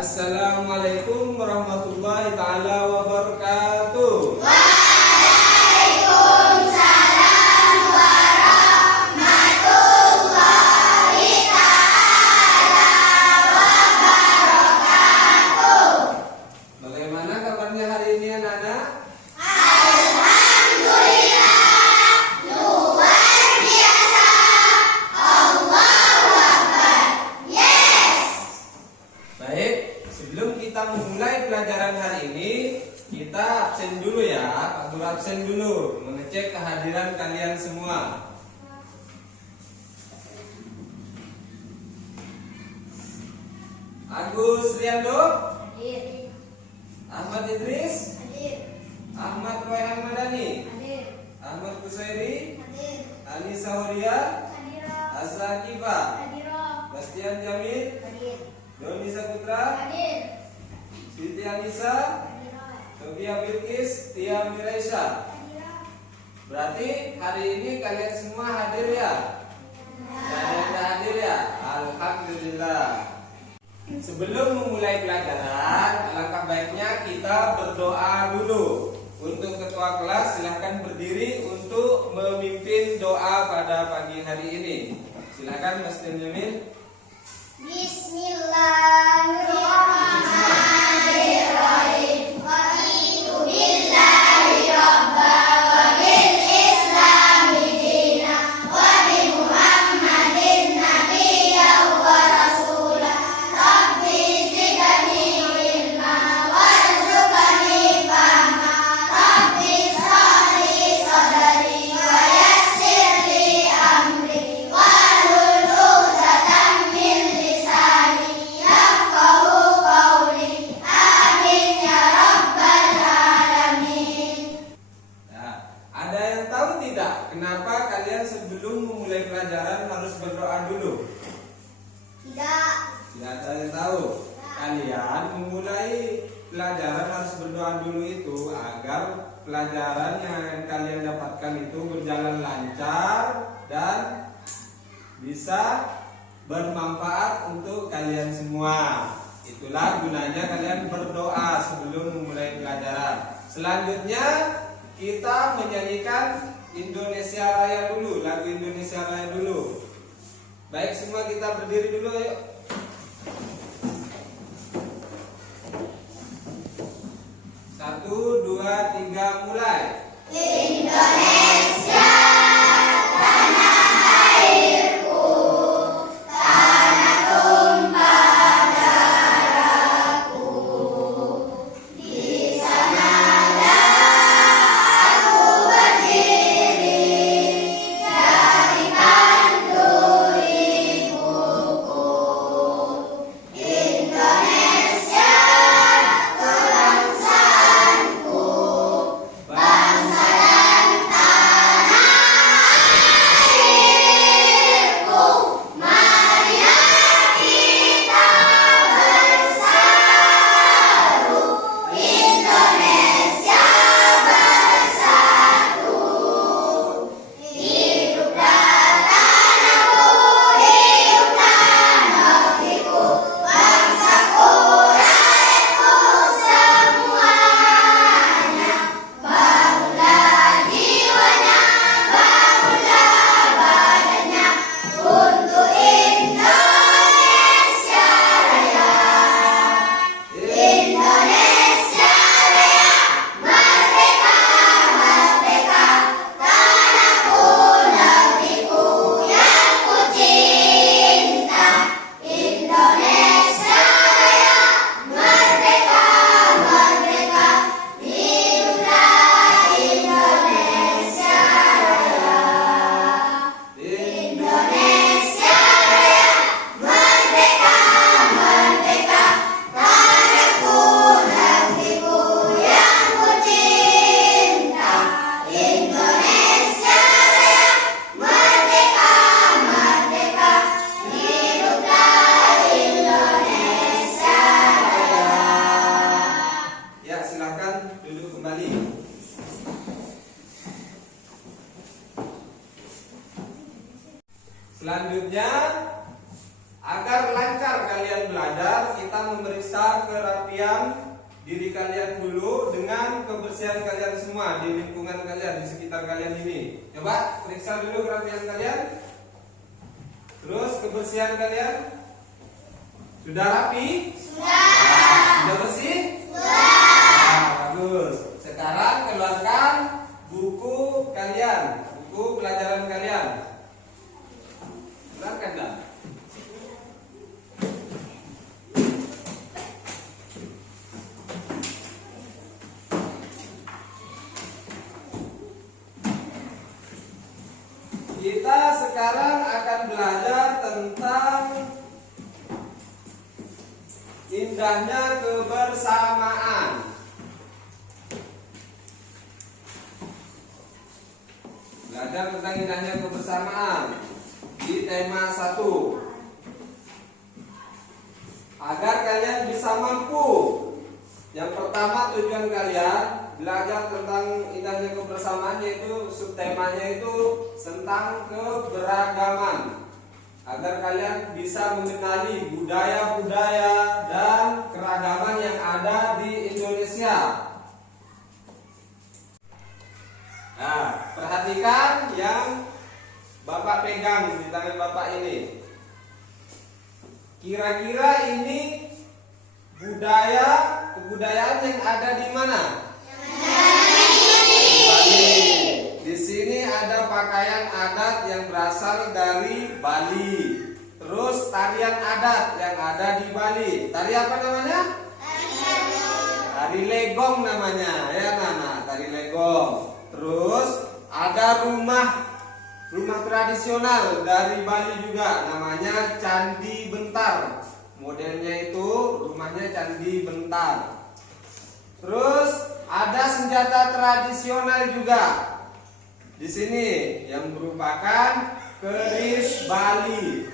Assalamualaikum warahmatullahi ta'ala wabarakatuh. Waalaikumsalam warahmatullahi ta'ala wabarakatuh. Bagaimana kabarnya hari ini anak-anak? Alhamdulillah, luar biasa. Allahu Akbar. Yes. Baik, sebelum kita memulai pelajaran hari ini, kita absen dulu ya. Pak Guru absen dulu, mengecek kehadiran kalian semua. Agus Riando, Hadir. Ahmad Idris, Hadir. Ahmad Royhan Madani, Hadir. Ahmad Kusairi, Hadir. Anissa Horia, Hadirah. Azza Kifa, Hadirah. Bastian Jamil, Hadir. Doni Saputra, Hadir. Siti Anissa, Hadirah. Tobia Bilkis, Tia Miraisha. Hadirah. Berarti hari ini kalian semua hadir ya? Kalian hadir ya? Alhamdulillah. Sebelum memulai pelajaran, alangkah baiknya kita berdoa dulu. Untuk ketua kelas silahkan berdiri untuk memimpin doa pada pagi hari ini. Silahkan Mas Jamil. Bismillahirrahmanirrahim. Raditu billahi rabba wa bil islami dina wa bi Muhammadin nabiyyan wa rasula. Rabbi zidni ilma warzuqni fahma. Rabbi shrah li sadri wa yassir li amri wahlul 'uqdatam min lisani yafqahu qawli. Amin ya rabbal alamin. Nah, ada yang tahu tidak kenapa kalian sebelum memulai pelajaran harus berdoa dulu? Tidak. Tidak ada yang tahu. Kalian memulai pelajaran harus berdoa dulu itu agar pelajaran yang kalian dapatkan itu berjalan lancar dan bisa bermanfaat untuk kalian semua. Itulah gunanya kalian berdoa sebelum memulai pelajaran. Selanjutnya kita menyanyikan Indonesia Raya dulu, lagu Indonesia Raya dulu. Baik, semua kita berdiri dulu yuk. Satu, dua, tiga, mulai. Indonesia tanah airku, tanah tumpah darahku. Di sanalah aku berdiri dari kantung ibuku. Indonesia kebangsaanku, bangsa dan tanah airku. Marilah kita bersatu, Indonesia bersatu. Hiduplah tanahku, hiduplah negeriku, bangsaku, rakyatku semuanya. Bangunlah jiwanya, bangunlah badannya untuk Indonesia Raya. Indonesia Raya, merdeka, merdeka, tanahku, negeriku yang ku cinta. Indonesia Raya, merdeka, merdeka, hiduplah Indonesia Raya. Indonesia Raya, merdeka, merdeka, tanahku, negeriku yang ku cinta. Indonesia Raya, merdeka, merdeka, hiduplah Indonesia Raya. Ya, silakan duduk kembali. Selanjutnya, agar lancar kalian belajar, kita akan memeriksa kerapian diri kalian dulu dengan kebersihan kalian semua di lingkungan kalian, di sekitar kalian ini. Coba periksa dulu kerapian kalian. Terus kebersihan kalian sudah rapi? Sudah bersih? Bagus. Sekarang keluarkan buku kalian, buku pelajaran kalian. Keluarkan dah. Kita sekarang akan belajar tentang indahnya kebersamaan. Belajar tentang indahnya kebersamaan di tema 1. Agar kalian bisa mampu. Yang pertama, tujuan kalian belajar tentang indahnya kebersamaan, yaitu subtemanya itu tentang keberagaman. Agar kalian bisa mengenali budaya-budaya dan keragaman yang ada di Indonesia. Nah, perhatikan yang Bapak pegang di tangan Bapak ini. Kira-kira ini kebudayaan yang ada di mana? Di Bali. Di sini ada pakaian adat yang berasal dari Bali. Terus tarian adat yang ada di Bali. Tari apa namanya? Tari legong namanya, ya Nana, tari legong. Terus ada rumah tradisional dari Bali juga, namanya Candi Bentar. Modelnya itu rumahnya Candi Bentar. Terus ada senjata tradisional juga di sini yang merupakan keris Bali.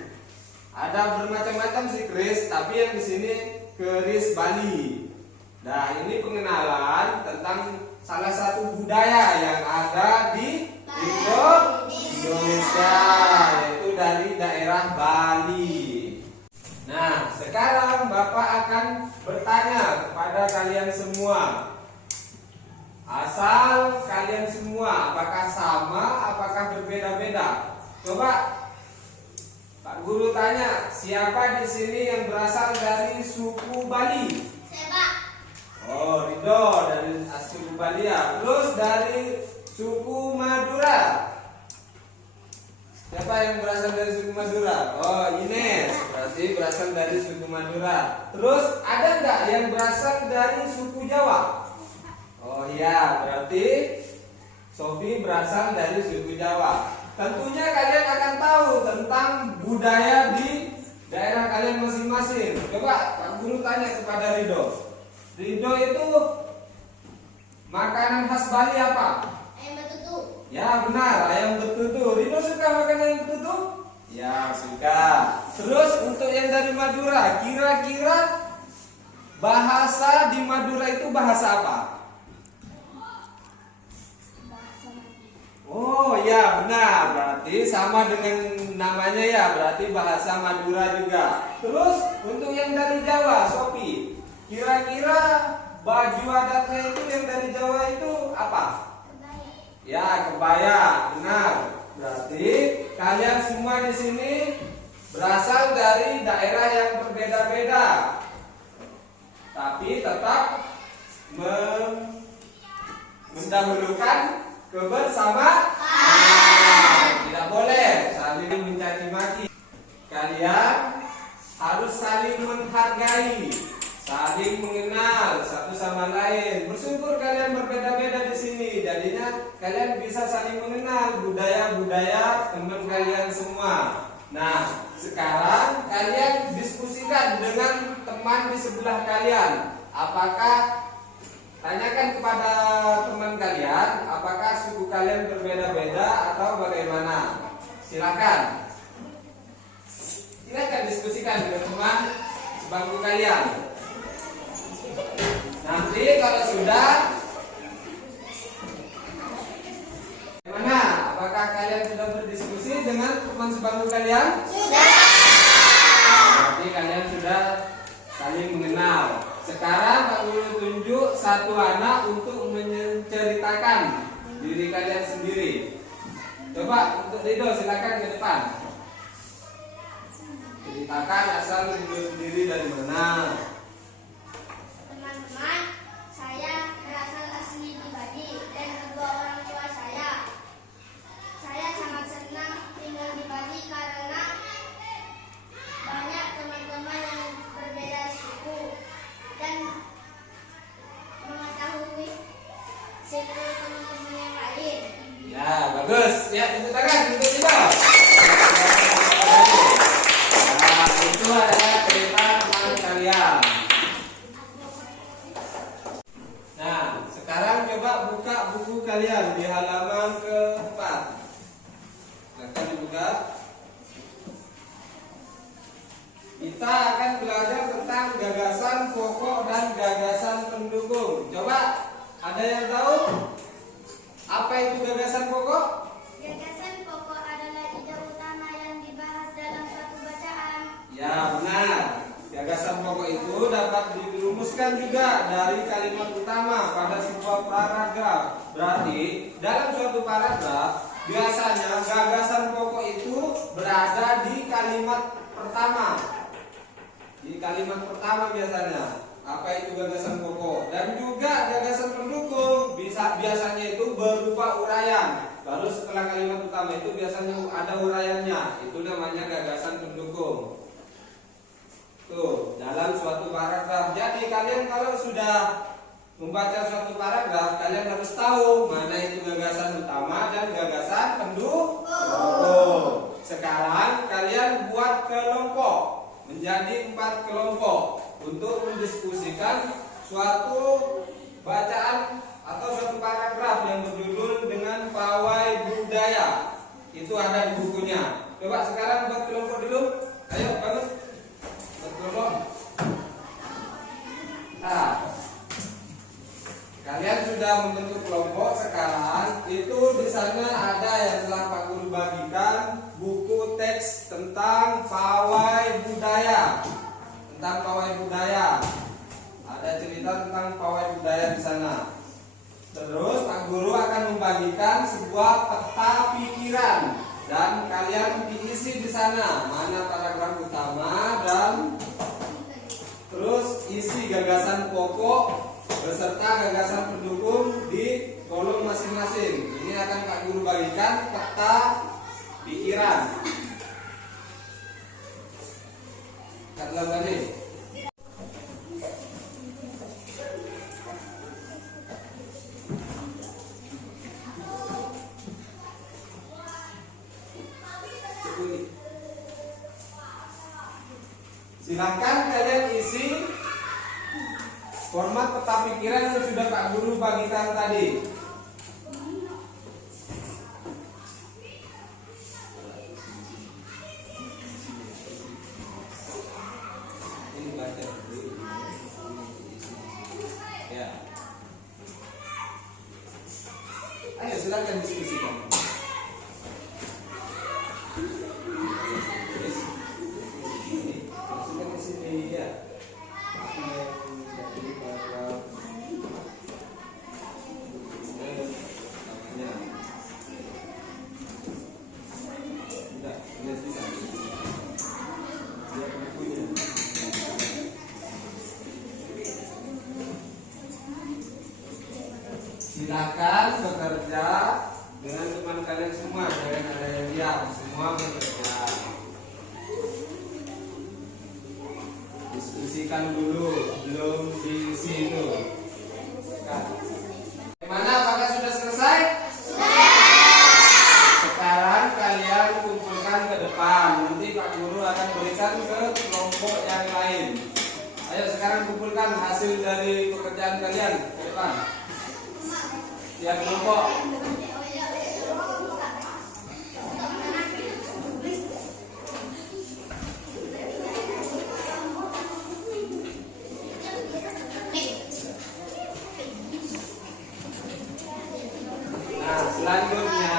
Ada bermacam-macam sih keris, tapi yang di sini keris Bali. Nah, ini pengenalan tentang salah satu budaya yang ada di Indonesia, yaitu dari daerah Bali. Nah, sekarang Bapak akan bertanya kepada kalian semua. Asal kalian semua apakah sama, apakah berbeda-beda? Coba Pak Guru tanya, siapa di sini yang berasal dari suku Bali? Oh, Ridho dari suku Bali ya. Terus dari suku Madura. Siapa yang berasal dari suku Madura? Oh, Ines. Berarti berasal dari suku Madura. Terus ada nggak yang berasal dari suku Jawa? Oh iya, berarti Sofi berasal dari suku Jawa. Tentunya kalian akan tahu tentang budaya di daerah kalian masing-masing. Coba Pak Guru tanya kepada Ridho. Ridho itu makanan khas Bali apa? Ayam betutu. Ya benar, ayam betutu. Ridho suka makan ayam betutu? Ya suka. Terus untuk yang dari Madura, kira-kira bahasa di Madura itu bahasa apa? Oh ya benar, berarti sama dengan namanya ya, berarti bahasa Madura juga. Terus untuk yang dari Jawa, Sofi, kira-kira baju adatnya itu yang dari Jawa itu apa? Ya, kebaya. Benar. Berarti kalian semua di sini berasal dari daerah yang berbeda-beda. Tapi tetap mendahulukan kebersamaan. Tidak boleh saling mencaci maki. Kalian harus saling menghargai, saling mengenal satu sama lain. Bersyukur kalian berbeda-beda di sini. Jadinya kalian bisa saling mengenal budaya-budaya teman kalian semua. Nah, sekarang kalian diskusikan dengan teman di sebelah kalian. Tanyakan kepada teman kalian, apakah suku kalian berbeda-beda atau bagaimana? Silakan diskusikan dengan teman sebangku kalian. Nanti kalau sudah, bagaimana? Apakah kalian sudah berdiskusi dengan teman sebangku kalian? Sudah. Berarti kalian sudah saling mengenal. sekarang Pak Guru tunjuk satu anak untuk menceritakan diri kalian sendiri. Coba untuk Rido silakan ke depan. Ceritakan asal Rido sendiri dari mana. Teman-teman, saya berasal asli di Bali dan kedua orang tua saya. Saya sangat senang tinggal di Bali karena banyak teman-teman yang berbeda suku dan mengetahui suku teman-teman yang lain. Ya, bagus. Ya, tepuk tangan untuk Rido. Nah, itu adalah cerita teman kalian. Nah, sekarang coba buka buku kalian di halaman ke-4. Silakan dibuka. Kita akan belajar tentang gagasan pokok dan gagasan pendukung. Coba, ada yang tahu apa itu gagasan pokok? Gagasan pokok adalah ide utama yang dibahas dalam suatu bacaan. Ya, benar. Gagasan pokok itu dapat dirumuskan juga dari kalimat utama pada sebuah paragraf. Berarti, dalam suatu paragraf, biasanya gagasan pokok itu berada di kalimat pertama. Di kalimat pertama biasanya. Apa itu gagasan pokok? Dan juga gagasan pendukung biasanya itu berupa uraian. Lalu setelah kalimat utama itu biasanya ada uraiannya. Itu namanya gagasan pendukung. Tuh, dalam suatu paragraf. Jadi kalian kalau sudah membaca suatu paragraf, kalian harus tahu mana itu gagasan utama dan gagasan pendukung. Sekarang kalian buat kelompok menjadi 4 kelompok untuk mendiskusikan suatu bacaan atau suatu paragraf yang berjudul dengan pawai budaya. Itu ada di bukunya. Coba sekarang buat kelompok dulu. Ayo bangun. Buat kelompok. Nah, kalian sudah membentuk kelompok. Sekarang itu di sana ada yang telah Pak Guru bagikan buku teks tentang pawai budaya. Tentang pawai budaya. Ada cerita tentang pawai budaya di sana. Terus Pak Guru akan membagikan sebuah peta pikiran dan kalian diisi di sana mana paragraf utama dan terus isi gagasan pokok beserta gagasan pendukung di kolom masing-masing. Ini akan Pak Guru bagikan peta pikiran. Kata tadi. Silakan kalian isi format peta pikiran yang sudah Pak Guru bagikan tadi. Ini baca dulu. Ya. Ayo silakan diskusikan. Silakan bekerja dengan teman kalian semua, jangan ada yang diam, semua bekerja. Diskusikan dulu, belum diisi itu. Bagaimana? Apakah sudah selesai? Sekarang kalian kumpulkan ke depan. Nanti Pak Guru akan berikan ke kelompok yang lain. Ayo sekarang kumpulkan hasil dari pekerjaan kalian ke depan. Tiap kelompok. Nah, selanjutnya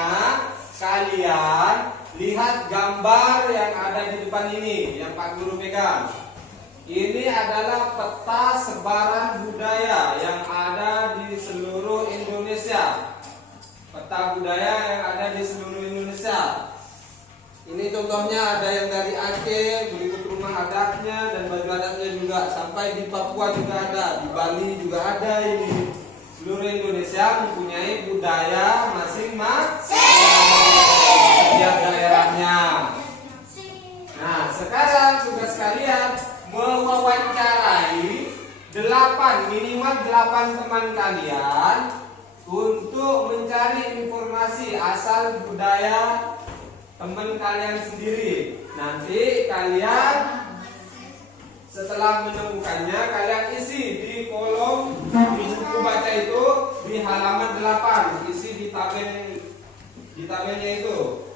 kalian lihat gambar yang ada di depan ini yang Pak Guru pegang. Ini adalah peta sebaran budaya yang ada di seluruh Indonesia. Peta budaya yang ada di seluruh Indonesia. Ini contohnya ada yang dari Aceh, berikut rumah adatnya dan baju adatnya juga. Sampai di Papua juga ada, di Bali juga ada ini. Seluruh Indonesia mempunyai budaya masing-masing setiap daerahnya. Nah, sekarang tugas kalian mewawancarai minimal 8 teman kalian untuk mencari informasi asal budaya teman kalian sendiri. Nanti kalian setelah menemukannya, kalian isi di kolom di buku baca itu di halaman 8, isi di tabelnya itu.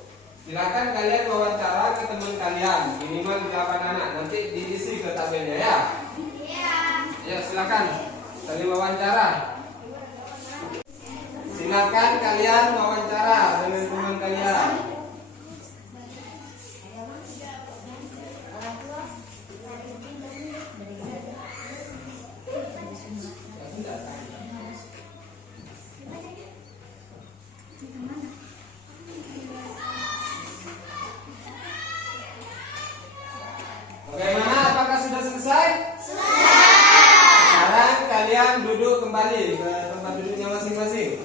Silakan kalian wawancara ke teman kalian, minimal 8 anak. Nanti diisi ke tabelnya ya. Iya. Ya, silakan. Saling wawancara. Silakan kalian wawancara dengan teman kalian. Bagaimana? Apakah sudah selesai? Sudah. Sekarang kalian duduk kembali ke tempat duduknya masing-masing.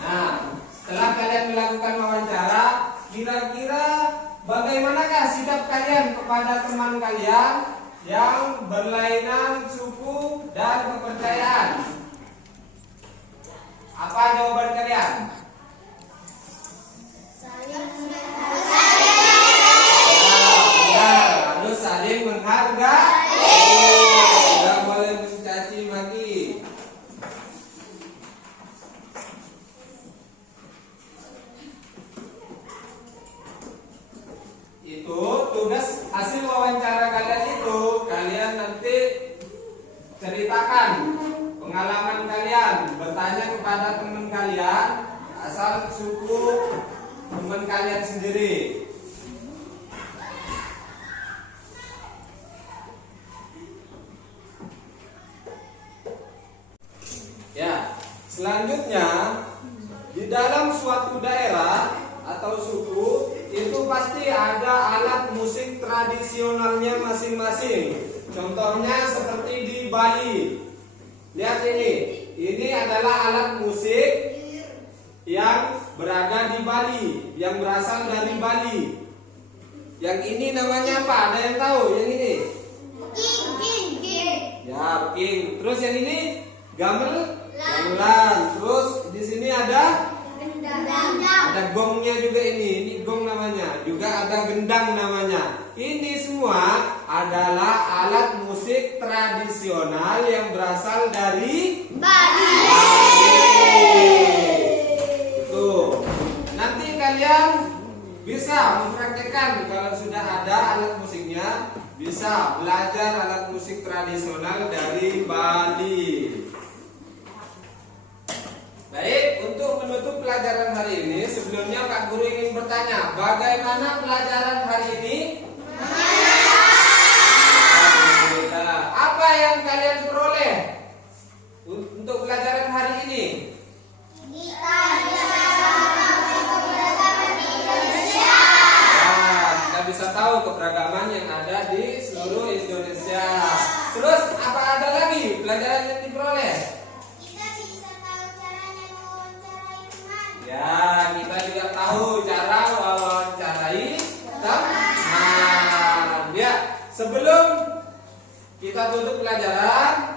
Nah, setelah kalian melakukan wawancara, kira-kira bagaimanakah sikap kalian kepada teman kalian yang berlainan suku dan kepercayaan? Apa jawaban kalian? Harus saling menghargai. Tidak boleh mencaci maki. Itu tugas hasil wawancara kalian itu. Kalian nanti ceritakan pengalaman kalian, bertanya kepada teman kalian asal suku teman kalian sendiri. Ya, selanjutnya di dalam suatu daerah atau suku itu pasti ada alat musik tradisionalnya masing-masing. Contohnya seperti di Bali. Lihat ini adalah alat musik yang berada di Bali, yang berasal dari Bali. Yang ini namanya apa? Ada yang tahu? Yang ini? King. Ya, king. Terus yang ini? Gamelan. Terus di sini ada gongnya juga ini gong namanya. Juga ada gendang namanya. Ini semua adalah alat musik tradisional yang berasal dari Bali. Itu. Nanti kalian bisa mempraktekkan kalau sudah ada alat musiknya, bisa belajar alat musik tradisional dari Bali. Baik, untuk menutup pelajaran hari ini, sebelumnya Kak Guru ingin bertanya, bagaimana pelajaran hari ini? Alhamdulillah. Apa yang kalian peroleh untuk pelajaran hari ini? Kita bisa tahu keberagaman yang ada di seluruh Indonesia. Terus apa ada lagi pelajaran yang diperoleh? Ya, kita juga tahu cara wawancarai teman. Ya, sebelum kita tutup pelajaran,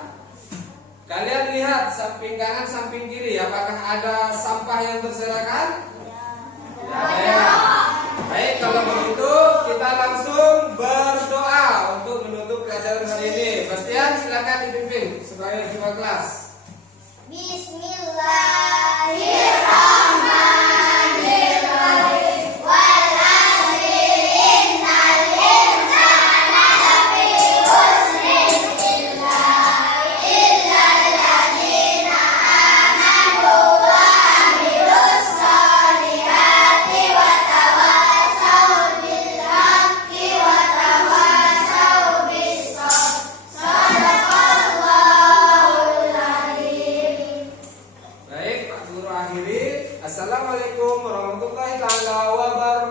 kalian lihat samping kanan, samping kiri, apakah ada sampah yang berserakan? Ya. Baik, kalau begitu kita langsung berdoa untuk menutup pelajaran hari ini. Bastian, silakan dipimpin sebagai ketua kelas. Bismillahirrahmanirrahim. Wal asri innal insana lafi khusrin illa alladzina amanu Assalamualaikum warahmatullahi taala wabarakatuh.